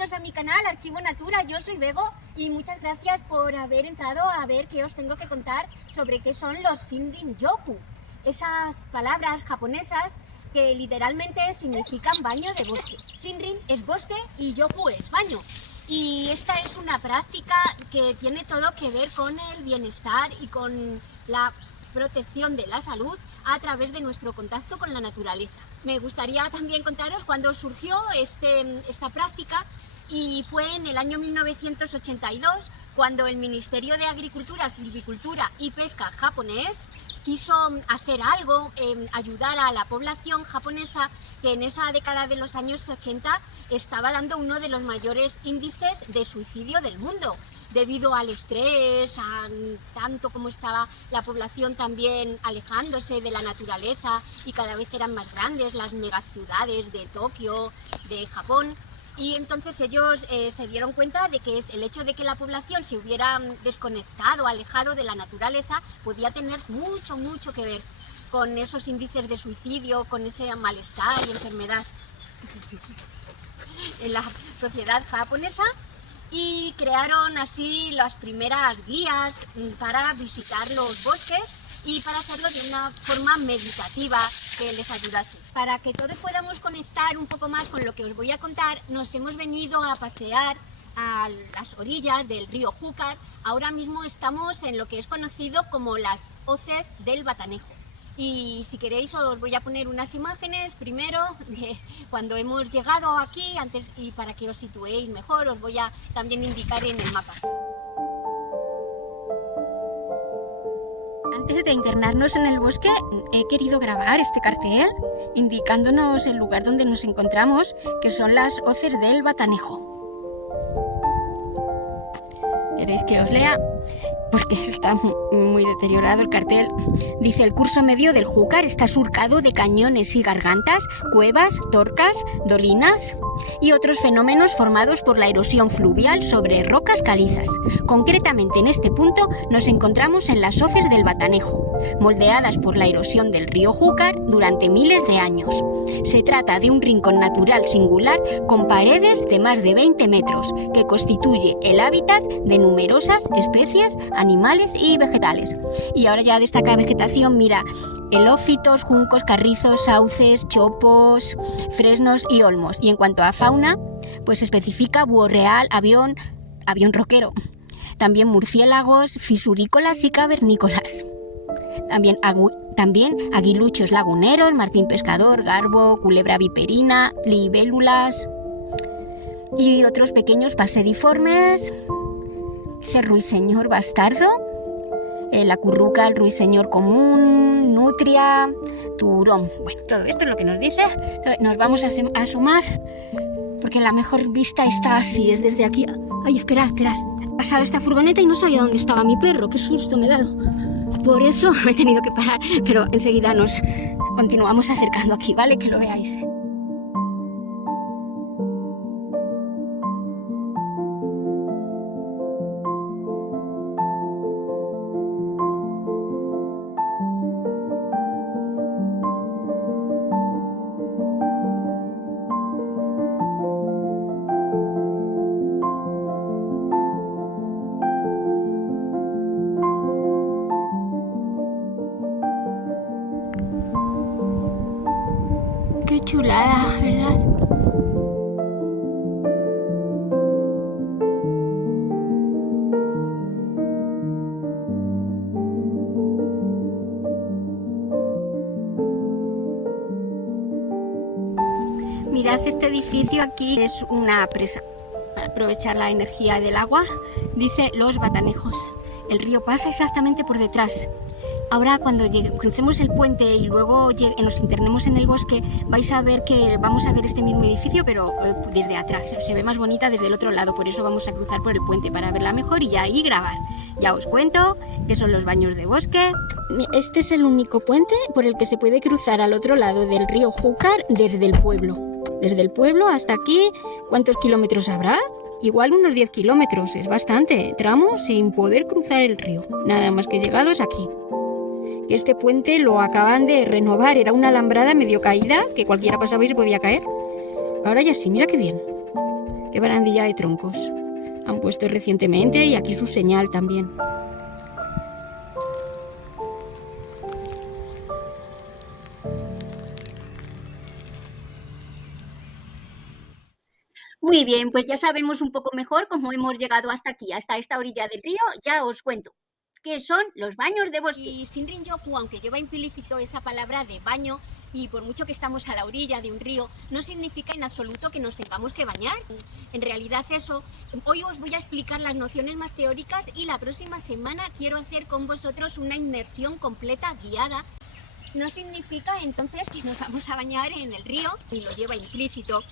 bienvenidos a mi canal Archivo Natura, yo soy Bego y muchas gracias por haber entrado a ver qué os tengo que contar sobre qué son los Shinrin-yoku. Esas palabras japonesas que literalmente significan baño de bosque. Shinrin es bosque y yoku es baño. Y esta es una práctica que tiene todo que ver con el bienestar y con la protección de la salud a través de nuestro contacto con la naturaleza. Me gustaría también contaros cuándo surgió esta práctica, y fue en el año 1982 cuando el Ministerio de Agricultura, Silvicultura y Pesca japonés quiso hacer algo, ayudar a la población japonesa que en esa década de los años 80 estaba dando uno de los mayores índices de suicidio del mundo, debido al estrés, a tanto como estaba la población también alejándose de la naturaleza, y cada vez eran más grandes las megaciudades de Tokio, de Japón. Y entonces ellos se dieron cuenta de que el hecho de que la población se hubiera desconectado, alejado de la naturaleza, podía tener mucho que ver con esos índices de suicidio, con ese malestar y enfermedad en la sociedad japonesa. Y crearon así las primeras guías para visitar los bosques y para hacerlo de una forma meditativa que les ayudase. Para que todos podamos conectar un poco más con lo que os voy a contar, nos hemos venido a pasear a las orillas del río Júcar. Ahora mismo estamos en lo que es conocido como las hoces del Batanejo. Y si queréis os voy a poner unas imágenes primero de cuando hemos llegado aquí, y para que os situéis mejor os voy a también indicar en el mapa. Antes de internarnos en el bosque, he querido grabar este cartel indicándonos el lugar donde nos encontramos, que son las hoces del Batanejo. ¿Queréis que os lea? Porque está muy deteriorado el cartel. Dice: el curso medio del Júcar está surcado de cañones y gargantas, cuevas, torcas, dolinas y otros fenómenos formados por la erosión fluvial sobre rocas calizas. Concretamente en este punto nos encontramos en las hoces del Batanejo, moldeadas por la erosión del río Júcar durante miles de años. Se trata de un rincón natural singular con paredes de más de 20 metros que constituye el hábitat de numerosas especies animales y vegetales. Y ahora ya destaca vegetación, mira, helófitos, juncos, carrizos, sauces, chopos, fresnos y olmos. Y en cuanto a fauna, pues especifica búho real, avión roquero, también murciélagos, fisurícolas y cavernícolas. También aguiluchos laguneros, martín pescador, garbo, culebra viperina, libélulas y otros pequeños paseriformes, ruiseñor bastardo, la curruca, el ruiseñor común, nutria, turón. Bueno, todo esto es lo que nos dice. Nos vamos a asomar porque la mejor vista está así, es desde aquí. Ay, esperad. He pasado esta furgoneta y no sabía dónde estaba mi perro. Qué susto me he dado. Por eso me he tenido que parar, pero enseguida nos continuamos acercando aquí, ¿vale? Que lo veáis. Qué chulada, ¿verdad? Mirad este edificio aquí, es una presa para aprovechar la energía del agua. Dice Los Batanejos. El río pasa exactamente por detrás. Ahora cuando crucemos el puente y luego nos internemos en el bosque, vais a ver que vamos a ver este mismo edificio, pero desde atrás. Se ve más bonita desde el otro lado, por eso vamos a cruzar por el puente para verla mejor y ya ahí grabar. Ya os cuento que son los baños de bosque. Este es el único puente por el que se puede cruzar al otro lado del río Júcar desde el pueblo. Desde el pueblo hasta aquí, ¿cuántos kilómetros habrá? Igual unos 10 kilómetros, es bastante tramo sin poder cruzar el río. Nada más que llegados aquí. Este puente lo acaban de renovar, era una alambrada medio caída, que cualquiera pasaba y se podía caer. Ahora ya sí, mira qué bien. Qué barandilla de troncos han puesto recientemente, y aquí su señal también. Muy bien, pues ya sabemos un poco mejor cómo hemos llegado hasta aquí, hasta esta orilla del río. Ya os cuento qué son los baños de bosque. Y Shinrin-yoku, aunque lleva implícito esa palabra de baño, y por mucho que estamos a la orilla de un río, no significa en absoluto que nos tengamos que bañar. En realidad eso, hoy os voy a explicar las nociones más teóricas, y la próxima semana quiero hacer con vosotros una inmersión completa guiada. No significa entonces que nos vamos a bañar en el río, ni lo lleva implícito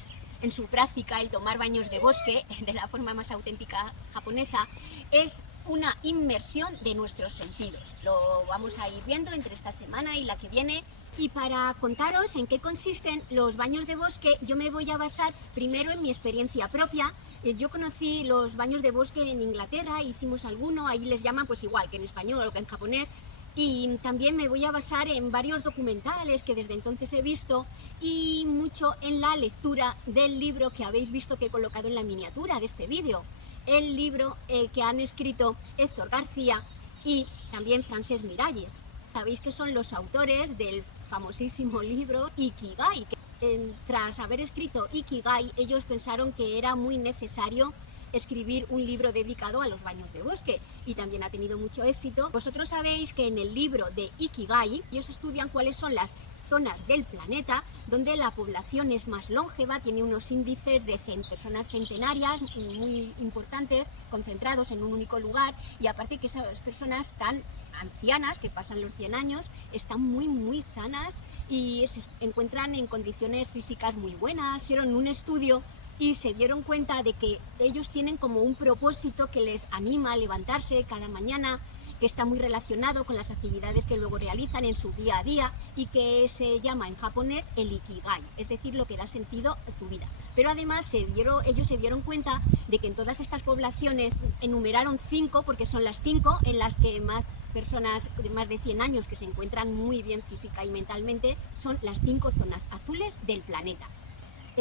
en su práctica. El tomar baños de bosque, de la forma más auténtica japonesa, es una inmersión de nuestros sentidos. Lo vamos a ir viendo entre esta semana y la que viene. Y para contaros en qué consisten los baños de bosque, yo me voy a basar primero en mi experiencia propia. Yo conocí los baños de bosque en Inglaterra, hicimos alguno, ahí les llaman pues igual que en español o que en japonés. Y también me voy a basar en varios documentales que desde entonces he visto, y mucho en la lectura del libro que habéis visto que he colocado en la miniatura de este vídeo. El libro que han escrito Héctor García y también Francesc Miralles. Sabéis que son los autores del famosísimo libro Ikigai. Tras haber escrito Ikigai, ellos pensaron que era muy necesario escribir un libro dedicado a los baños de bosque, y también ha tenido mucho éxito. Vosotros sabéis que en el libro de Ikigai ellos estudian cuáles son las zonas del planeta donde la población es más longeva, tiene unos índices de personas centenarias muy importantes, concentrados en un único lugar, y aparte que esas personas tan ancianas, que pasan los 100 años, están muy sanas y se encuentran en condiciones físicas muy buenas. Hicieron un estudio y se dieron cuenta de que ellos tienen como un propósito que les anima a levantarse cada mañana, que está muy relacionado con las actividades que luego realizan en su día a día, y que se llama en japonés el Ikigai, es decir, lo que da sentido a tu vida. Pero además ellos se dieron cuenta de que en todas estas poblaciones enumeraron 5, porque son las 5 en las que más personas de más de 100 años que se encuentran muy bien física y mentalmente, son las 5 zonas azules del planeta.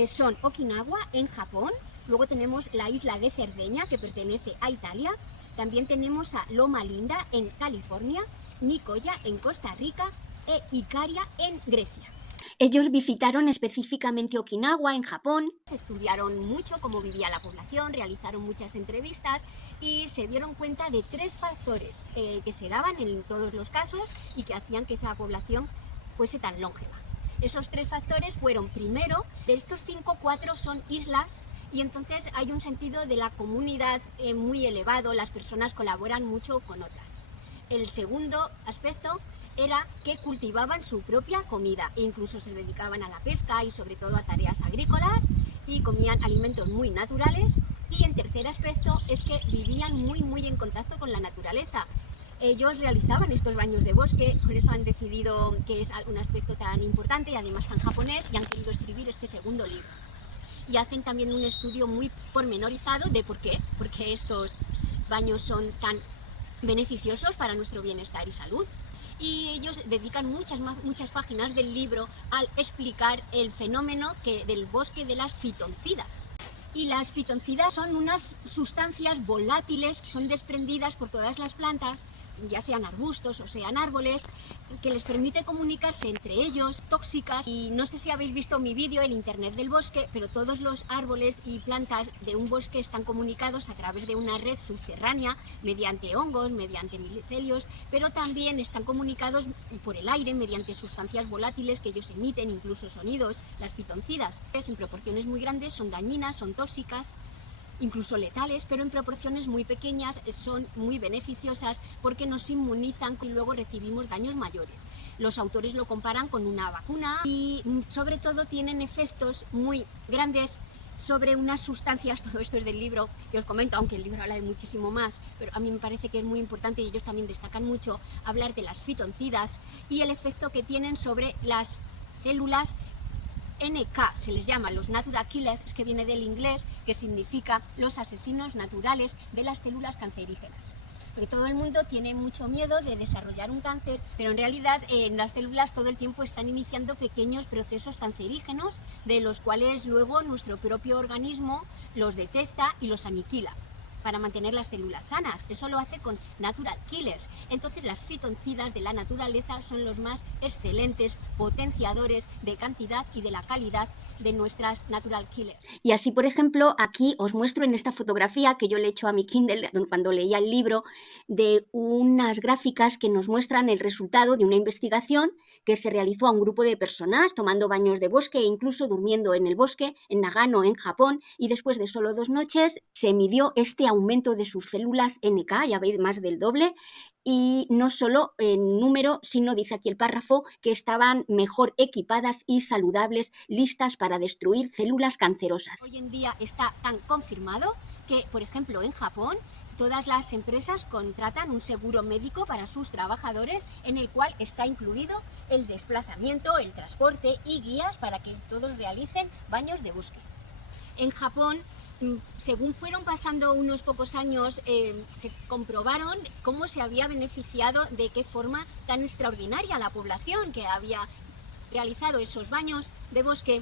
Son Okinawa en Japón, luego tenemos la isla de Cerdeña, que pertenece a Italia, también tenemos a Loma Linda en California, Nicoya en Costa Rica e Icaria en Grecia. Ellos visitaron específicamente Okinawa en Japón, Estudiaron mucho cómo vivía la población, realizaron muchas entrevistas y se dieron cuenta de 3 factores que se daban en todos los casos y que hacían que esa población fuese tan longeva. Esos 3 factores fueron, primero, de estos 5, 4 son islas, y entonces hay un sentido de la comunidad muy elevado, las personas colaboran mucho con otras. El segundo aspecto era que cultivaban su propia comida e incluso se dedicaban a la pesca y sobre todo a tareas agrícolas, y comían alimentos muy naturales. Y en tercer aspecto es que vivían muy en contacto con la naturaleza. Ellos realizaban estos baños de bosque, por eso han decidido que es un aspecto tan importante y además tan japonés, y han querido escribir este segundo libro. Y hacen también un estudio muy pormenorizado de por qué estos baños son tan beneficiosos para nuestro bienestar y salud. Y ellos dedican muchas páginas del libro al explicar el fenómeno del bosque de las fitoncidas. Y las fitoncidas son unas sustancias volátiles, son desprendidas por todas las plantas, ya sean arbustos o sean árboles, que les permite comunicarse entre ellos, tóxicas. Y no sé si habéis visto mi vídeo, el Internet del bosque, pero todos los árboles y plantas de un bosque están comunicados a través de una red subterránea, mediante hongos, mediante micelios, pero también están comunicados por el aire mediante sustancias volátiles que ellos emiten, incluso sonidos. Las fitoncidas, en proporciones muy grandes, son dañinas, son tóxicas, incluso letales, pero en proporciones muy pequeñas son muy beneficiosas porque nos inmunizan y luego recibimos daños mayores. Los autores lo comparan con una vacuna y sobre todo tienen efectos muy grandes sobre unas sustancias. Todo esto es del libro que os comento, aunque el libro habla de muchísimo más, pero a mí me parece que es muy importante, y ellos también destacan mucho, hablar de las fitoncidas y el efecto que tienen sobre las células NK, se les llama los natural killers, que viene del inglés, que significa los asesinos naturales de las células cancerígenas. Porque todo el mundo tiene mucho miedo de desarrollar un cáncer, pero en realidad en las células todo el tiempo están iniciando pequeños procesos cancerígenos, de los cuales luego nuestro propio organismo los detecta y los aniquila para mantener las células sanas. Eso lo hace con natural killers. Entonces las fitoncidas de la naturaleza son los más excelentes potenciadores de cantidad y de la calidad de nuestras natural killers. Y así, por ejemplo, aquí os muestro en esta fotografía que yo le he hecho a mi Kindle cuando leía el libro, de unas gráficas que nos muestran el resultado de una investigación que se realizó a un grupo de personas tomando baños de bosque e incluso durmiendo en el bosque, en Nagano, en Japón, y después de solo 2 noches se midió este aumento de sus células NK, ya veis, más del doble, y no solo en número, sino, dice aquí el párrafo, que estaban mejor equipadas y saludables, listas para destruir células cancerosas. Hoy en día está tan confirmado que, por ejemplo, en Japón, todas las empresas contratan un seguro médico para sus trabajadores en el cual está incluido el desplazamiento, el transporte y guías para que todos realicen baños de bosque. En Japón, según fueron pasando unos pocos años, se comprobaron cómo se había beneficiado, de qué forma tan extraordinaria la población que había realizado esos baños de bosque,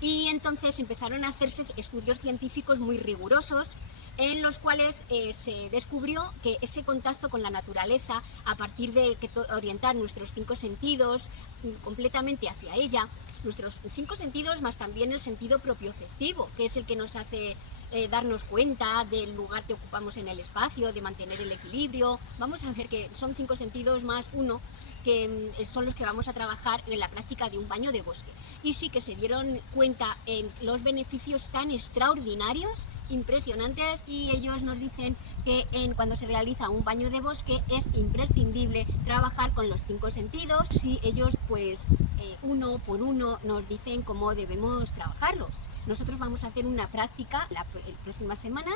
y entonces empezaron a hacerse estudios científicos muy rigurosos en los cuales se descubrió que ese contacto con la naturaleza, a partir de orientar nuestros 5 sentidos completamente hacia ella, nuestros 5 sentidos más también el sentido propioceptivo, que es el que nos hace darnos cuenta del lugar que ocupamos en el espacio, de mantener el equilibrio. Vamos a ver que son 5 sentidos más uno, que son los que vamos a trabajar en la práctica de un baño de bosque. Y sí que se dieron cuenta en los beneficios tan extraordinarios, impresionantes, y ellos nos dicen que cuando se realiza un baño de bosque es imprescindible trabajar con los 5 sentidos. Sí, ellos pues uno por uno nos dicen cómo debemos trabajarlos. Nosotros vamos a hacer una práctica la próxima semana,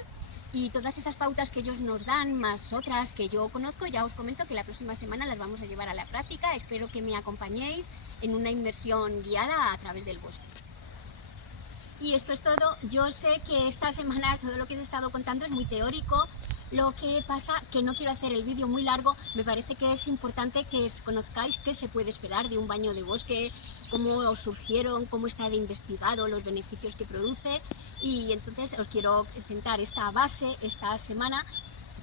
y todas esas pautas que ellos nos dan, más otras que yo conozco, ya os comento que la próxima semana las vamos a llevar a la práctica. Espero que me acompañéis en una inmersión guiada a través del bosque. Y esto es todo. Yo sé que esta semana todo lo que os he estado contando es muy teórico. Lo que pasa que no quiero hacer el vídeo muy largo. Me parece que es importante que conozcáis qué se puede esperar de un baño de bosque, cómo surgieron, cómo está de investigado, los beneficios que produce. Y entonces os quiero presentar esta base esta semana,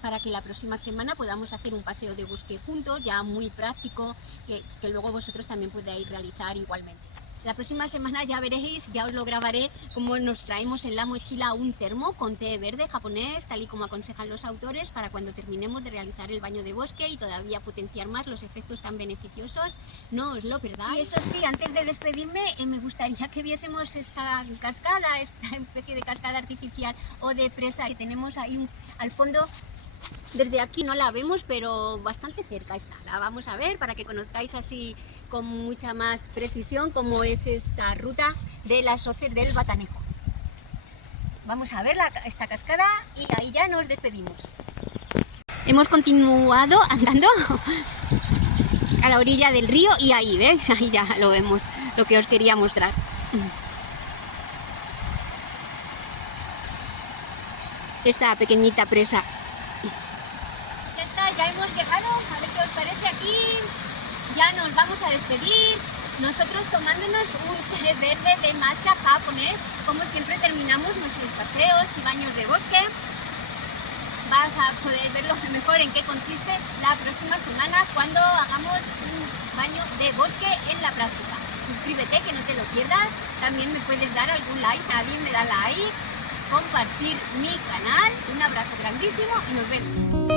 para que la próxima semana podamos hacer un paseo de bosque juntos, ya muy práctico, que luego vosotros también podáis realizar igualmente. La próxima semana ya veréis, ya os lo grabaré, cómo nos traemos en la mochila un termo con té verde japonés, tal y como aconsejan los autores, para cuando terminemos de realizar el baño de bosque y todavía potenciar más los efectos tan beneficiosos. No os lo perdáis. Y eso sí, antes de despedirme, me gustaría que viésemos esta cascada, esta especie de cascada artificial o de presa que tenemos ahí al fondo. Desde aquí no la vemos, pero bastante cerca está. La vamos a ver para que conozcáis así con mucha más precisión cómo es esta ruta de las hoces del Batanejo. Vamos a ver esta cascada y ahí ya nos despedimos. Hemos continuado andando a la orilla del río y ahí, ¿ves? Ahí ya lo vemos, lo que os quería mostrar. Esta pequeñita presa. Ya está, ya hemos llegado. A ver qué os parece aquí. Ya nos vamos a despedir, nosotros tomándonos un té verde de matcha japonés. Como siempre terminamos nuestros paseos y baños de bosque. Vas a poder verlo mejor en qué consiste la próxima semana cuando hagamos un baño de bosque en la práctica. Suscríbete, que no te lo pierdas. También me puedes dar algún like, nadie me da like, compartir mi canal. Un abrazo grandísimo y nos vemos.